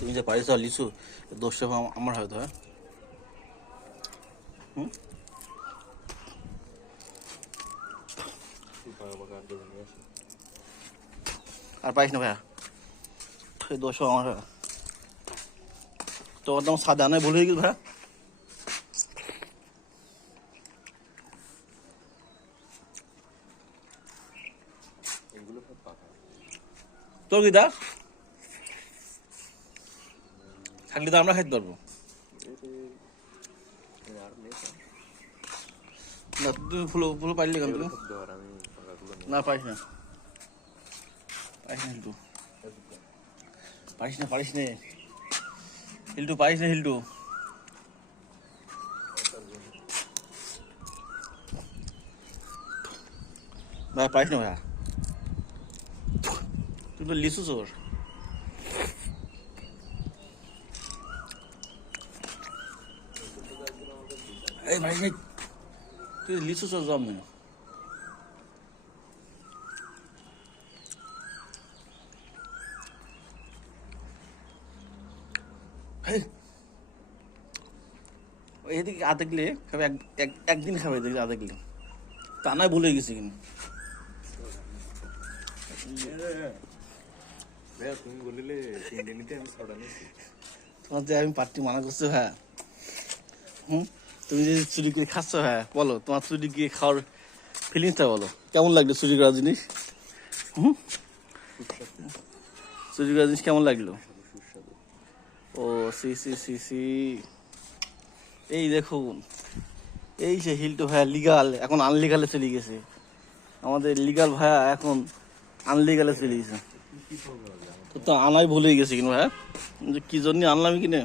তুমি যে পারিস লিচু দোষটা আমার হয়তো। হ্যাঁ আর পাইস না ভাইয়া, দোষ আমার হয়। তো একদম সাদা নয় ভুলে গেল ভাইয়া। তোর কি দা থাকলে তো আমরা খাইতে পারবো না। তুমি ফুলো ফুলো পাইলে কেন তুমি? না পারিস না, পারিস না হিল্টু, পারিস না, পারিস না হিল্টু, পারিস না হিল্টু। ভাই পারিস না ভাইয়া, তুই তো লিচু চোর। এই ভাই তুই লিচু চোর জম নেই। এদিকে আধেকলে খাবে, একদিন খাবে এদিকে আধেকলে, তা নয় ভুলে গেছি কিন্তু। তোমার যে আমি পার্টি মানা করছি হ্যাঁ, তুমি যে চুরি করে খাচ্ছ হ্যাঁ, বলো তোমার চুরি গিয়ে খাওয়ার ফিলিংসটা বলো, কেমন লাগলো চুরি করার জিনিস? চুরি করার জিনিস কেমন লাগলো? ও সি সি সি সি, এই দেখুন এই সে হিল্টু ভাইয়া লিগাল এখন আনলিগালে চলে গেছে। আমাদের লিগাল ভাইয়া এখন আনলিগালে চলে গেছে। তো আনাই ভুলে গেছে কিনা ভাইয়া, কি জন্য আনলাম কিনে।